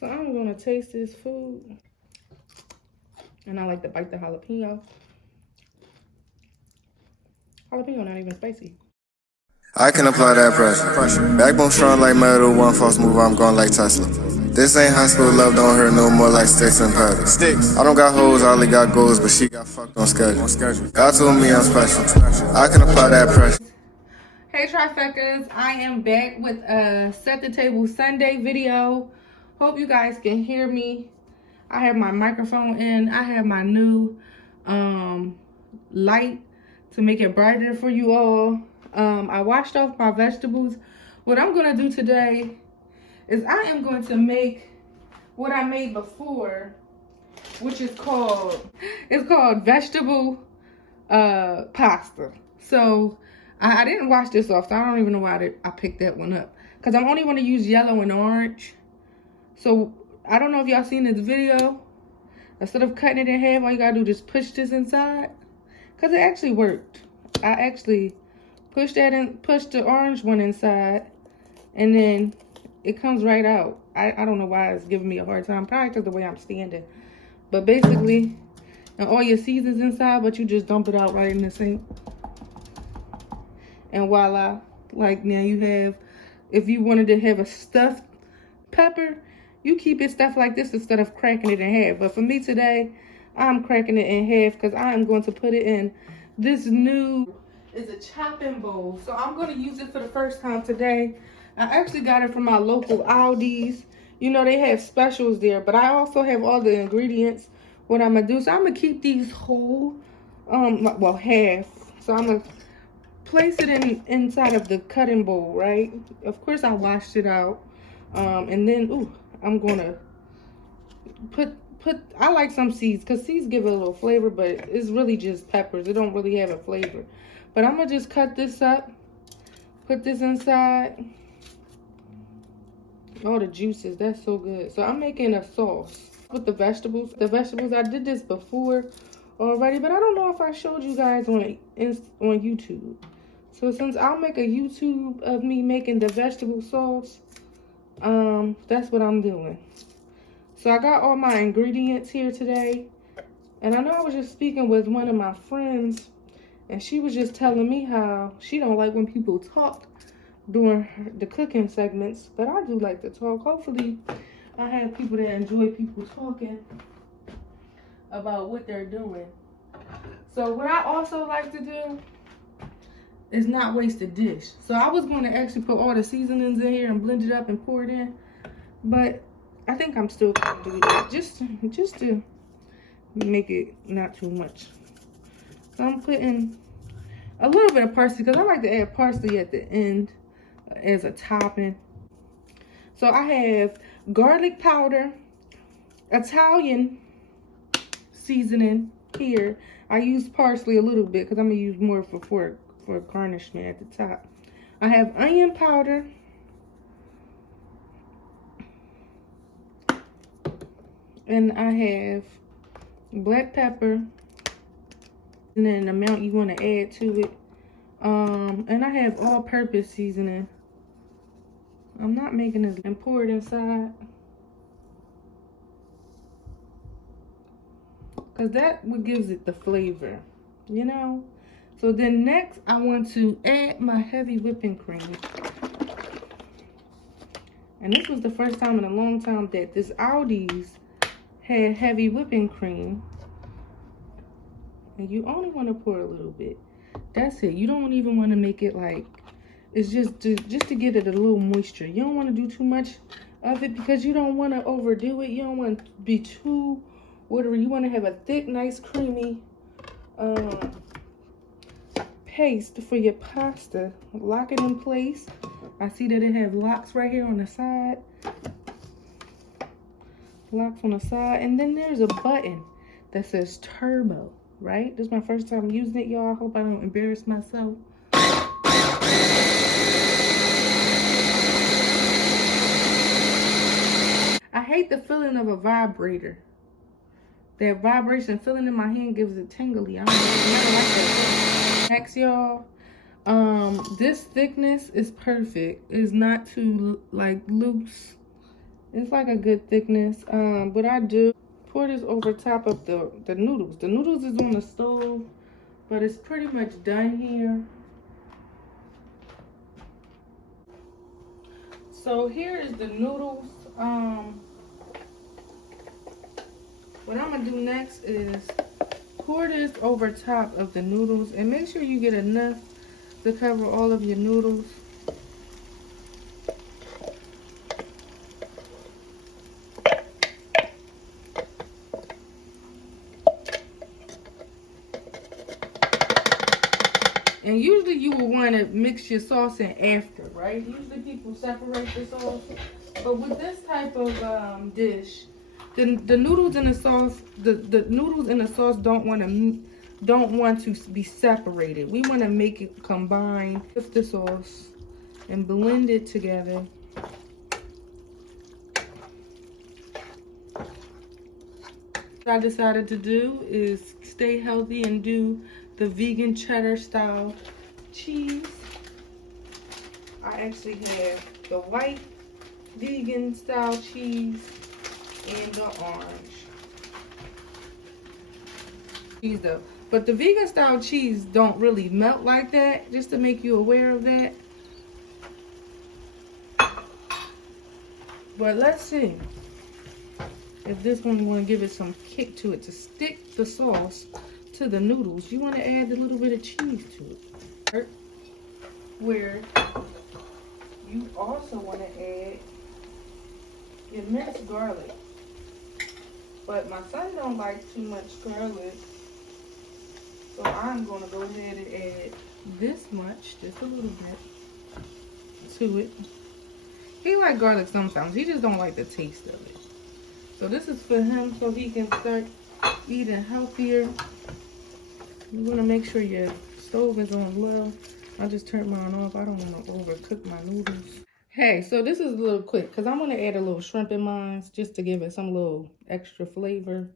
So I'm gonna taste this food. And I like to bite the jalapeno. Jalapeno not even spicy. I can apply that pressure. Backbone strong like metal, one false move, I'm gone like Tesla. This ain't high school love, don't hurt no more like sticks and pedals. I don't got hoes, I only got goals, but she got fucked on schedule. God told me I'm special. I can apply that pressure. Hey Trifectas, I am back with a Set the Table Sunday video. Hope you guys can hear me. I have my microphone in. I have my new light to make it brighter for you all. I washed off my vegetables. What I'm gonna do today is I am going to make what I made before, which is called vegetable pasta. So I didn't wash this off, so I don't even know why I picked that one up, because I'm only going to use yellow and orange. So I don't know if y'all seen this video. Instead of cutting it in half, all you gotta do is just push this inside, because it actually worked. I actually pushed the orange one inside, and then it comes right out. I don't know why it's giving me a hard time, probably because the way I'm standing. But basically, and all your seasons inside, but you just dump it out right in the sink. And voila, like now you have, if you wanted to have a stuffed pepper, you keep it stuffed like this instead of cracking it in half. But for me today, I'm cracking it in half because I am going to put it in this new, it's a chopping bowl. So I'm going to use it for the first time today. I actually got it from my local Aldi's. You know, they have specials there, but I also have all the ingredients. What I'm going to do, so I'm going to keep these whole, well, half. So I'm going to place it inside of the cutting bowl, right? Of course, I washed it out. And then, I'm gonna put, I like some seeds, because seeds give it a little flavor, but it's really just peppers. It don't really have a flavor. But I'm gonna just cut this up, put this inside. Oh, the juices, that's so good. So I'm making a sauce with the vegetables. I did this before already, but I don't know if I showed you guys on YouTube. So since I'll make a YouTube of me making the vegetable sauce, that's what I'm doing. So I got all my ingredients here today, and I know I was just speaking with one of my friends, and she was just telling me how she don't like when people talk during the cooking segments, but I do like to talk. Hopefully I have people that enjoy people talking about what they're doing. So what I also like to do is not waste a dish. So I was going to actually put all the seasonings in here and blend it up and pour it in, but I think I'm still going to do that just to make it not too much. So I'm putting a little bit of parsley, because I like to add parsley at the end as a topping. So I have garlic powder, Italian seasoning here. I use parsley a little bit because I'm going to use more for garnishment at the top. I have onion powder, and I have black pepper, and then the amount you want to add to it. And I have all-purpose seasoning. I'm not making this and pour it inside, because that what gives it the flavor, you know. So then next, I want to add my heavy whipping cream. And this was the first time in a long time that this Aldi's had heavy whipping cream. And you only want to pour a little bit. That's it. You don't even want to make it like, it's just to get it a little moisture. You don't want to do too much of it, because you don't want to overdo it. You don't want to be too watery. You want to have a thick, nice, creamy paste for your pasta. Lock it in place. I see that it has locks right here on the side. Locks on the side. And then there's a button that says turbo, right? This is my first time using it, y'all. I hope I don't embarrass myself. I hate the feeling of a vibrator. That vibration feeling in my hand gives it tingly. I never like that. Next, y'all, this thickness is perfect. It's not too like loose. It's like a good thickness. What I do, pour this over top of the noodles. The noodles is on the stove, but it's pretty much done here. So here is the noodles. What I'm gonna do next is pour this over top of the noodles and make sure you get enough to cover all of your noodles. And usually you will want to mix your sauce in after, right? Usually people separate the sauce. But with this type of dish, the noodles in the sauce, the noodles in the sauce don't want to be separated. We want to make it combine with the sauce and blend it together. What I decided to do is stay healthy and do the vegan cheddar style cheese. I actually have the white vegan style cheese and the orange cheese though. But the vegan style cheese don't really melt like that, just to make you aware of that. But let's see if this one want to give it some kick to it to stick the sauce to the noodles. You want to add a little bit of cheese to it. Where you also want to add your minced garlic. But my son don't like too much garlic, so I'm going to go ahead and add this much, just a little bit, to it. He like garlic sometimes, he just don't like the taste of it. So this is for him so he can start eating healthier. You want to make sure your stove is on low. I just turned mine off. I don't want to overcook my noodles. Hey, so this is a little quick because I'm going to add a little shrimp in mine just to give it some little extra flavor.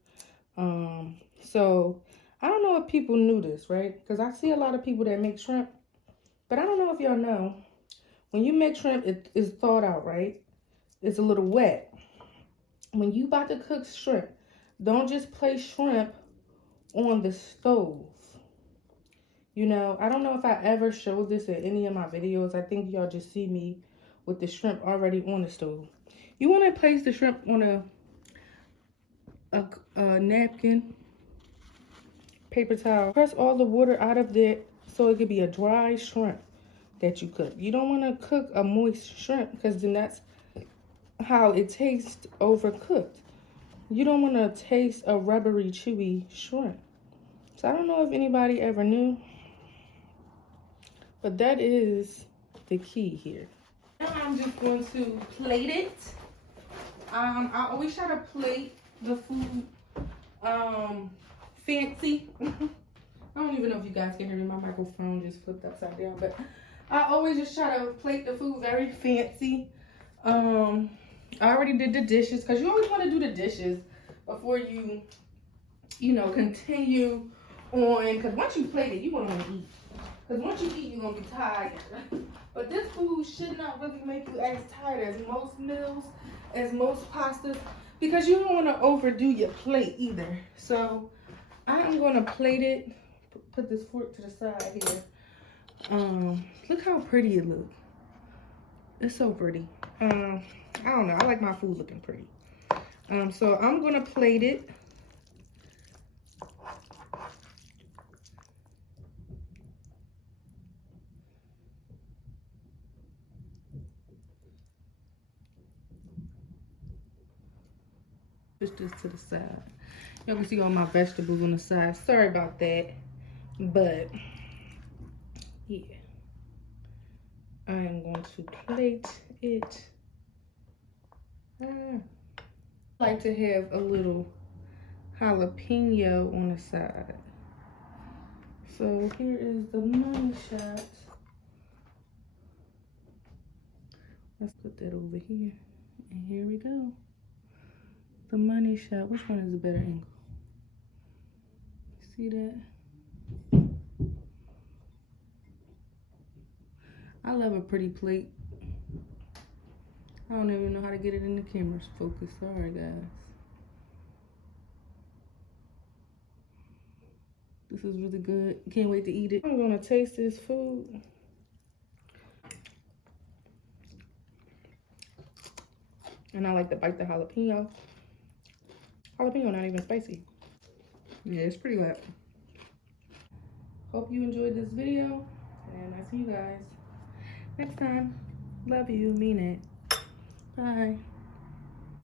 So I don't know if people knew this, right? Because I see a lot of people that make shrimp, but I don't know if y'all know. When you make shrimp, it is thawed out, right? It's a little wet. When you about to cook shrimp, don't just place shrimp on the stove. You know, I don't know if I ever showed this in any of my videos. I think y'all just see me with the shrimp already on the stove. You want to place the shrimp on a napkin, paper towel. Press all the water out of it so it could be a dry shrimp that you cook. You don't want to cook a moist shrimp because then that's how it tastes overcooked. You don't want to taste a rubbery, chewy shrimp. So I don't know if anybody ever knew, but that is the key here. Now I'm just going to plate it. I always try to plate the food fancy. I don't even know if you guys can hear me. My microphone just flipped upside down, but I always just try to plate the food very fancy. I already did the dishes because you always want to do the dishes before you know, continue on. Because once you plate it, you want to eat. Because once you eat, you're going to be tired. But this food should not really make you as tired as most meals, as most pastas, because you don't want to overdo your plate either. So I'm going to plate it. Put this fork to the side here. Look how pretty it looks. It's so pretty. I don't know. I like my food looking pretty. So I'm going to plate it. Push this to the side. Y'all can see all my vegetables on the side. Sorry about that. But, yeah. I am going to plate it. I like to have a little jalapeno on the side. So here is the money shot. Let's put that over here. And here we go. The money shot. Which one is a better angle? See that? I love a pretty plate. I don't even know how to get it in the camera's focus. Sorry, guys. This is really good. Can't wait to eat it. I'm gonna taste this food. And I like to bite the jalapeno. Jalapeno not even spicy. Yeah, it's pretty good. Hope you enjoyed this video. And I see you guys next time. Love you. Mean it. Bye.